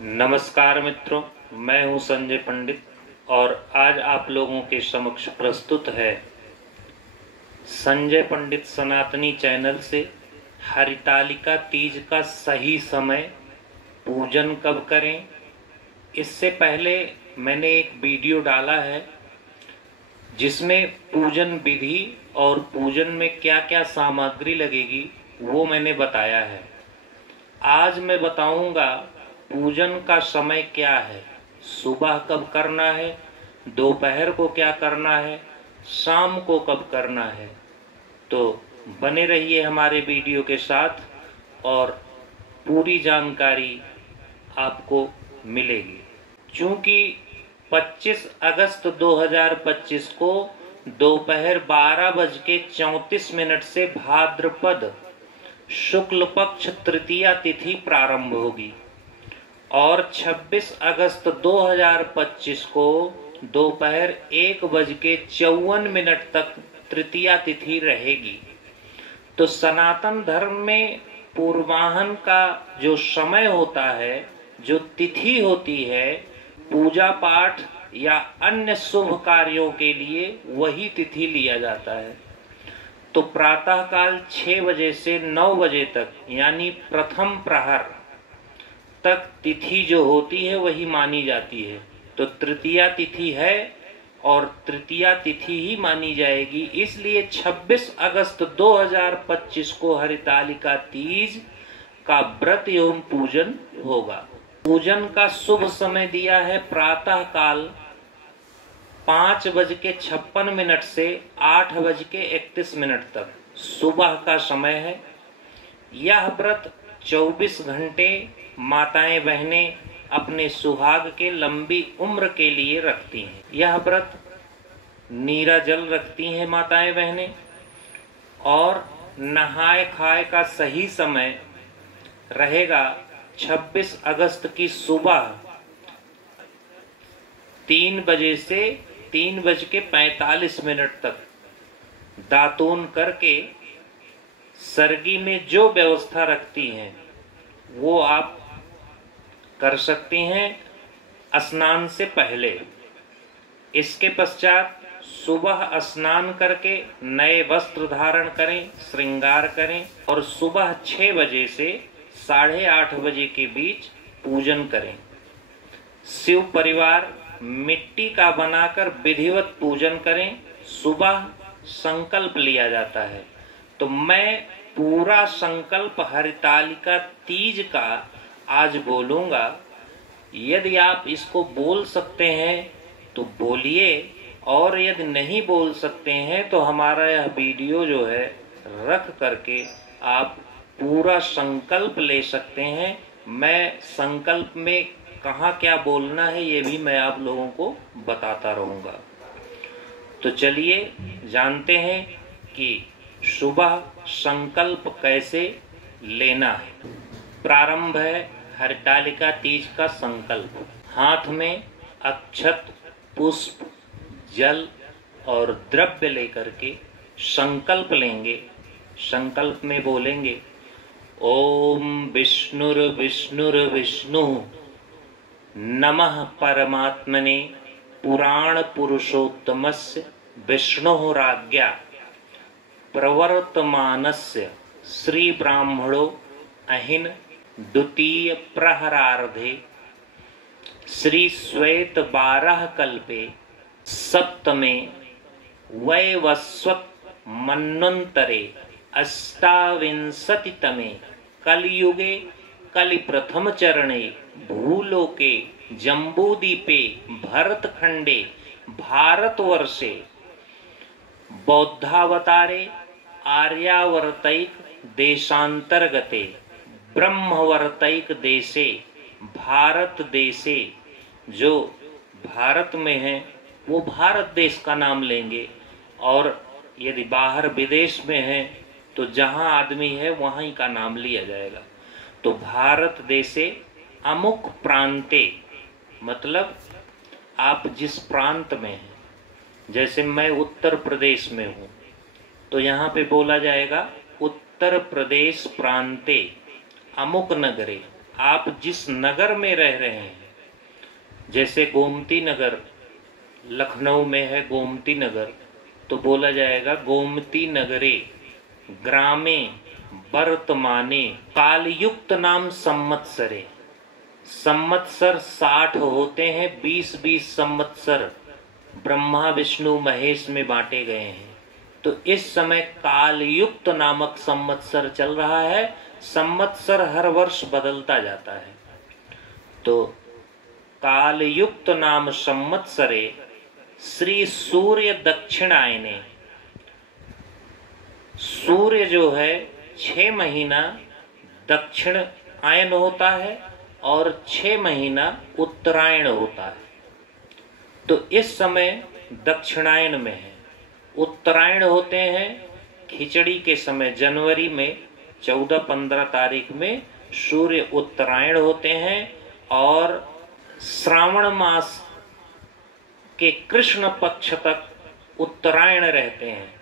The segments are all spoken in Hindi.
नमस्कार मित्रों, मैं हूं संजय पंडित और आज आप लोगों के समक्ष प्रस्तुत है संजय पंडित सनातनी चैनल से हरितालिका तीज का सही समय, पूजन कब करें। इससे पहले मैंने एक वीडियो डाला है जिसमें पूजन विधि और पूजन में क्या क्या सामग्री लगेगी वो मैंने बताया है। आज मैं बताऊंगा पूजन का समय क्या है, सुबह कब करना है, दोपहर को क्या करना है, शाम को कब करना है। तो बने रहिए हमारे वीडियो के साथ और पूरी जानकारी आपको मिलेगी। चूंकि 25 अगस्त 2025 को दोपहर 12:34 से भाद्रपद शुक्ल पक्ष तृतीया तिथि प्रारंभ होगी और 26 अगस्त 2025 को दोपहर 1:54 तक तृतीया तिथि रहेगी। तो सनातन धर्म में पूर्वाहन का जो समय होता है, जो तिथि होती है, पूजा पाठ या अन्य शुभ कार्यों के लिए वही तिथि लिया जाता है। तो प्रातः काल 6 बजे से 9 बजे तक यानी प्रथम प्रहर तक तिथि जो होती है वही मानी जाती है। तो तृतीया तिथि है और तृतीया तिथि ही मानी जाएगी। इसलिए 26 अगस्त 2025 को हरितालिका तीज का व्रत एवं पूजन होगा। पूजन का शुभ समय दिया है प्रातः काल 5:56 से 8:31 तक सुबह का समय है। यह व्रत 24 घंटे माताएं बहनें अपने सुहाग के लंबी उम्र के लिए रखती हैं। यह व्रत नीरा जल रखती हैं माताएं बहनें और नहाए खाए का सही समय रहेगा 26 अगस्त की सुबह 3 बजे से 3:45 तक दातून करके सरगी में जो व्यवस्था रखती हैं वो आप कर सकती हैं स्नान से पहले। इसके पश्चात सुबह स्नान करके नए वस्त्र धारण करें, श्रृंगार करें और सुबह 6 बजे से 8:30 बजे के बीच पूजन करें। शिव परिवार मिट्टी का बनाकर विधिवत पूजन करें। सुबह संकल्प लिया जाता है। तो मैं पूरा संकल्प हरितालिका तीज का आज बोलूंगा। यदि आप इसको बोल सकते हैं तो बोलिए और यदि नहीं बोल सकते हैं तो हमारा यह वीडियो जो है रख करके आप पूरा संकल्प ले सकते हैं। मैं संकल्प में कहाँ क्या बोलना है ये भी मैं आप लोगों को बताता रहूंगा। तो चलिए जानते हैं कि सुबह संकल्प कैसे लेना है। प्रारंभ है हरितालिका तीज का संकल्प। हाथ में अक्षत, पुष्प, जल और द्रव्य लेकर के संकल्प लेंगे। संकल्प में बोलेंगे ओम विष्णुर्विष्णुर्विष्णु नमः परमात्मने पुराण पुरुषोत्तमस्य विष्णुराज्ञा प्रवर्तमानस्य श्री ब्राह्मणो अहिन द्वितीय प्रहरार्धे श्री श्वेत 12 कल्पे सप्तमे वैवस्वत मन्वन्तरे 28तमे कलियुगे कलि प्रथम चरणे भूलोके जम्बूदीपे भरतखंडे भारतवर्षे बौद्धावतारे आर्यावर्तैक देशांतर्गते ब्रह्मवर्तैक देशे भारत देशे, जो भारत में है वो भारत देश का नाम लेंगे और यदि बाहर विदेश में है तो जहां आदमी है वहीं का नाम लिया जाएगा। तो भारत देशे अमुक प्रांते, मतलब आप जिस प्रांत में हैं। जैसे मैं उत्तर प्रदेश में हूँ तो यहाँ पे बोला जाएगा उत्तर प्रदेश प्रांते अमुक नगरे। आप जिस नगर में रह रहे हैं, जैसे गोमती नगर लखनऊ में है गोमती नगर, तो बोला जाएगा गोमती नगरे ग्रामे वर्तमाने कालयुक्त नाम संवत्सरे। संवत्सर 60 होते हैं, 20-20 संवत्सर ब्रह्मा विष्णु महेश में बांटे गए हैं। तो इस समय कालयुक्त नामक संवत्सर चल रहा है। संवत्सर हर वर्ष बदलता जाता है। तो कालयुक्त नाम संवत्सरे श्री सूर्य दक्षिणायने, सूर्य जो है 6 महीना दक्षिण आयन होता है और 6 महीना उत्तरायण होता है। तो इस समय दक्षिणायन में है। उत्तरायण होते हैं खिचड़ी के समय, जनवरी में 14-15 तारीख में सूर्य उत्तरायण होते हैं और श्रावण मास के कृष्ण पक्ष तक उत्तरायण रहते हैं।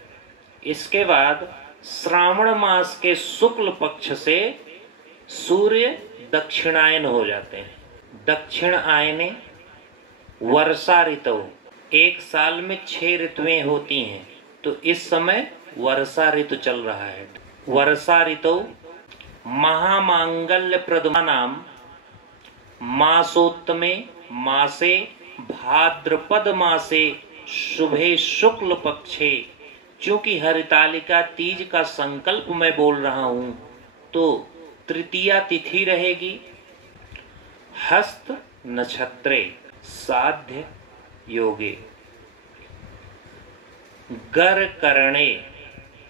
इसके बाद श्रावण मास के शुक्ल पक्ष से सूर्य दक्षिणायन हो जाते हैं। दक्षिण आयने वर्षा ऋतु, एक साल में 6 ऋतुएं होती हैं, तो इस समय वर्षा ऋतु चल रहा है। वर्षा ऋतु महामांगल्य प्रदमानाम मासोत्तमे मासे भाद्रपद मासे शुभे शुक्ल पक्षे। क्योंकि हरितालिका तीज का संकल्प मैं बोल रहा हूं, तो तृतीया तिथि रहेगी। हस्त नक्षत्रे साध्य योगे गर करणे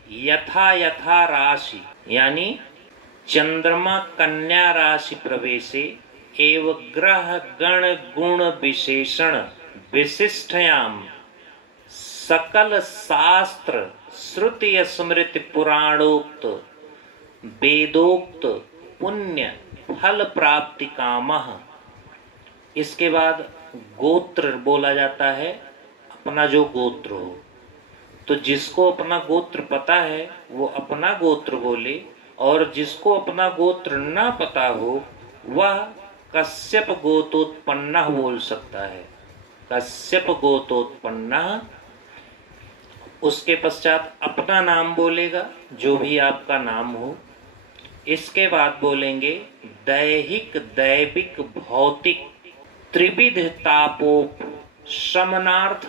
यथा यथा राशि, यानी चंद्रमा कन्या राशि प्रवेशे एव ग्रह गण गुण विशेषण विशिष्टयाम सकल शास्त्र श्रुति स्मृति पुराणोक्त वेदोक्त पुण्य फल प्राप्ति कामः। इसके बाद गोत्र बोला जाता है, अपना जो गोत्र हो। तो जिसको अपना गोत्र पता है वो अपना गोत्र बोले, और जिसको अपना गोत्र ना पता हो वह कश्यप गोत्रोत्पन्न बोल सकता है। कश्यप गोत्रोत्पन्न। उसके पश्चात अपना नाम बोलेगा, जो भी आपका नाम हो। इसके बाद बोलेंगे दैहिक दैविक भौतिक त्रिविध तापोप शमनार्थ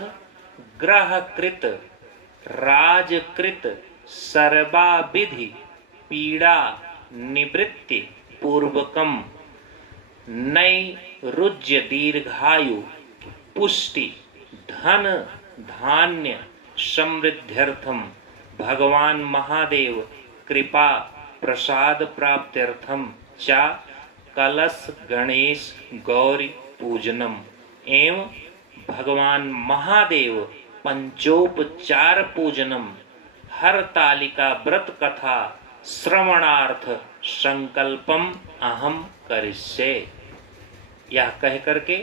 ग्रहकृत राजकृत सर्वाविधि पीड़ा निवृत्ति पूर्वकम नैरुज्य दीर्घायु पुष्टि धन धान्य समृद्ध्यर्थम भगवान महादेव कृपा प्रसाद प्राप्त्यर्थम चा कलश गणेश गौरी पूजनम एवं भगवान महादेव पंचोपचार पूजनम हरतालिका व्रत कथा श्रवणार्थ संकल्पम अहम करिष्ये। यह कह करके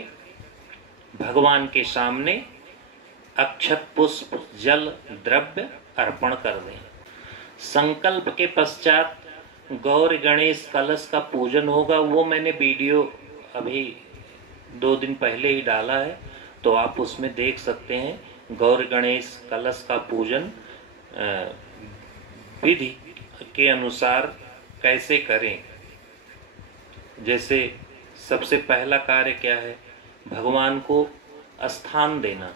भगवान के सामने अक्षत पुष्प जल द्रव्य अर्पण कर दें। संकल्प के पश्चात गौर गणेश कलश का पूजन होगा। वो मैंने वीडियो अभी 2 दिन पहले ही डाला है, तो आप उसमें देख सकते हैं। गौर गणेश कलश का पूजन विधि के अनुसार कैसे करें। जैसे सबसे पहला कार्य क्या है, भगवान को स्थान देना।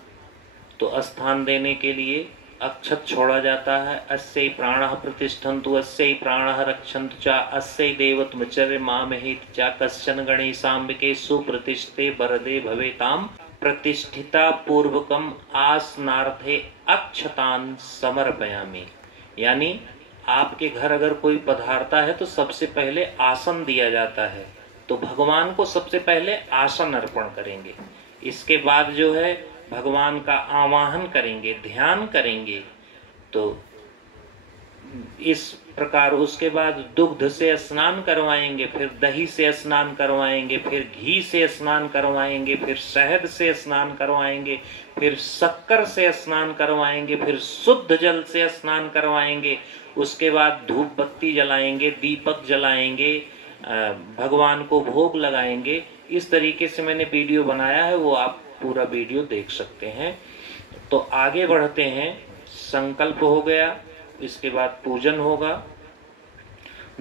तो स्थान देने के लिए अक्षत छोड़ा जाता है। अस्यै प्राणः प्रतिष्ठन्तु अस्यै प्राणः रक्षन्तु च अस्यै देवत्मचर्य मामहेत च कश्चन गणेशाम्बिके सुप्रतिष्ठिते वरदे भवेताम प्रतिष्ठिता पूर्वकम आसनार्थे अक्षतान समर्पयामि। यानी आपके घर अगर कोई पधारता है तो सबसे पहले आसन दिया जाता है, तो भगवान को सबसे पहले आसन अर्पण करेंगे। इसके बाद जो है भगवान का आवाहन करेंगे, ध्यान करेंगे। तो इस प्रकार उसके बाद दुग्ध से स्नान करवाएंगे, फिर दही से स्नान करवाएंगे, फिर घी से स्नान करवाएंगे, फिर शहद से स्नान करवाएंगे, फिर शक्कर से स्नान करवाएंगे, फिर शुद्ध जल से स्नान करवाएंगे। उसके बाद धूप बत्ती जलाएंगे, दीपक जलाएंगे भगवान को भोग लगाएंगे। इस तरीके से मैंने वीडियो बनाया है, वो आप पूरा वीडियो देख सकते हैं। तो आगे बढ़ते हैं। संकल्प हो गया, इसके बाद पूजन होगा।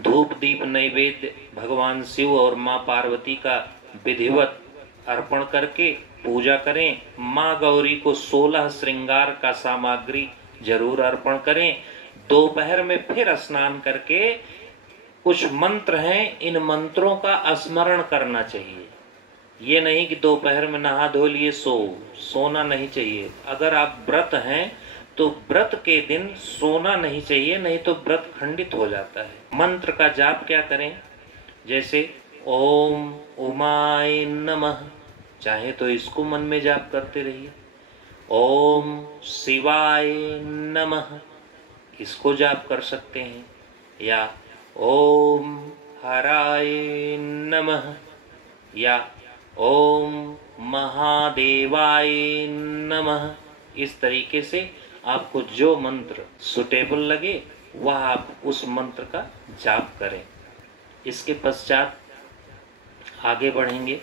धूप दीप नैवेद्य भगवान शिव और माँ पार्वती का विधिवत अर्पण करके पूजा करें। माँ गौरी को 16 श्रृंगार का सामग्री जरूर अर्पण करें। दोपहर में फिर स्नान करके कुछ मंत्र हैं, इन मंत्रों का स्मरण करना चाहिए। ये नहीं कि दोपहर में नहा धो लिए सोना नहीं चाहिए। अगर आप व्रत हैं तो व्रत के दिन सोना नहीं चाहिए, नहीं तो व्रत खंडित हो जाता है। मंत्र का जाप क्या करें, जैसे ओम उमाय नमः, चाहे तो इसको मन में जाप करते रहिए। ओम शिवाय नमः, इसको जाप कर सकते हैं। या ओम हराय नमः, या ओम महादेवाय नमः। इस तरीके से आपको जो मंत्र सुटेबल लगे वह आप उस मंत्र का जाप करें। इसके पश्चात आगे बढ़ेंगे।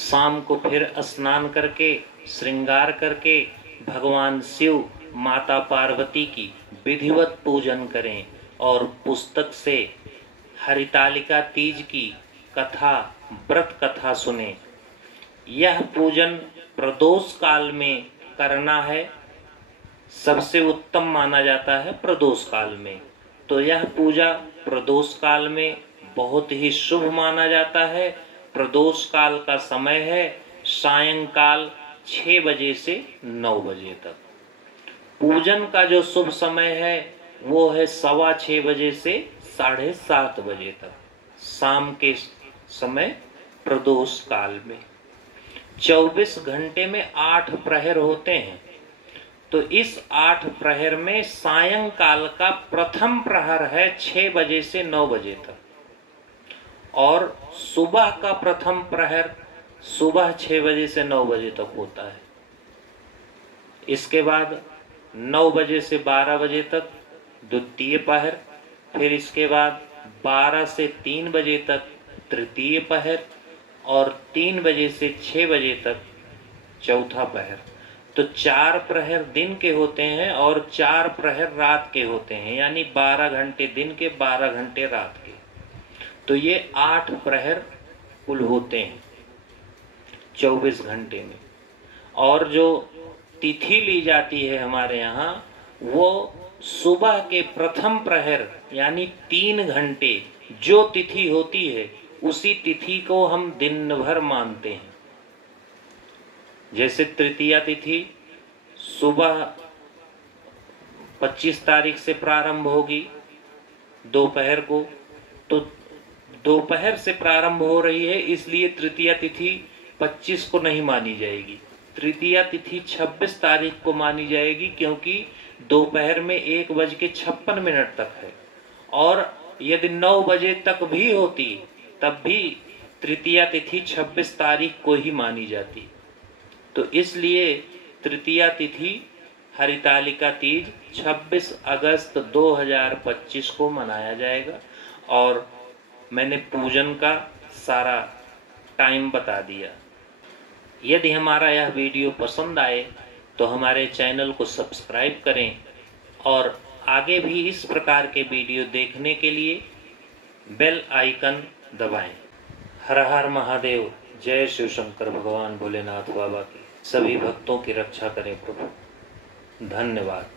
शाम को फिर स्नान करके श्रृंगार करके भगवान शिव माता पार्वती की विधिवत पूजन करें और पुस्तक से हरितालिका तीज की कथा, व्रत कथा सुने। यह पूजन प्रदोष काल में करना है, सबसे उत्तम माना जाता है प्रदोष काल में। तो यह पूजा प्रदोष काल में बहुत ही शुभ माना जाता है। प्रदोष काल का समय है सायंकाल 6 बजे से 9 बजे तक। पूजन का जो शुभ समय है वो है 6:15 बजे से 7:30 बजे तक, शाम के समय प्रदोष काल में। 24 घंटे में 8 प्रहर होते हैं। तो इस 8 प्रहर में सायंकाल का प्रथम प्रहर है 6 बजे से 9 बजे तक, और सुबह का प्रथम प्रहर सुबह 6 बजे से 9 बजे तक होता है। इसके बाद 9 बजे से 12 बजे तक द्वितीय पहर, फिर इसके बाद 12 से 3 बजे तक तृतीय पहर, और 3 बजे से 6 बजे तक चौथा पहर। तो 4 प्रहर दिन के होते हैं और 4 प्रहर रात के होते हैं, यानी 12 घंटे दिन के, 12 घंटे रात के। तो ये 8 प्रहर कुल होते हैं 24 घंटे में। और जो तिथि ली जाती है हमारे यहाँ, वो सुबह के प्रथम प्रहर यानी 3 घंटे जो तिथि होती है उसी तिथि को हम दिन भर मानते हैं। जैसे तृतीया तिथि सुबह 25 तारीख से प्रारंभ होगी दोपहर को, तो दोपहर से प्रारंभ हो रही है, इसलिए तृतीया तिथि 25 को नहीं मानी जाएगी। तृतीया तिथि 26 तारीख को मानी जाएगी, क्योंकि दोपहर में 1:56 तक है। और यदि 9 बजे तक भी होती तब भी तृतीया तिथि 26 तारीख को ही मानी जाती। तो इसलिए तृतीया तिथि हरितालिका तीज 26 अगस्त 2025 को मनाया जाएगा। और मैंने पूजन का सारा टाइम बता दिया। यदि हमारा यह वीडियो पसंद आए तो हमारे चैनल को सब्सक्राइब करें, और आगे भी इस प्रकार के वीडियो देखने के लिए बेल आइकन दबाएं। हर हर महादेव। जय शिव शंकर भगवान भोलेनाथ बाबा की। सभी भक्तों की रक्षा करें प्रभु। धन्यवाद।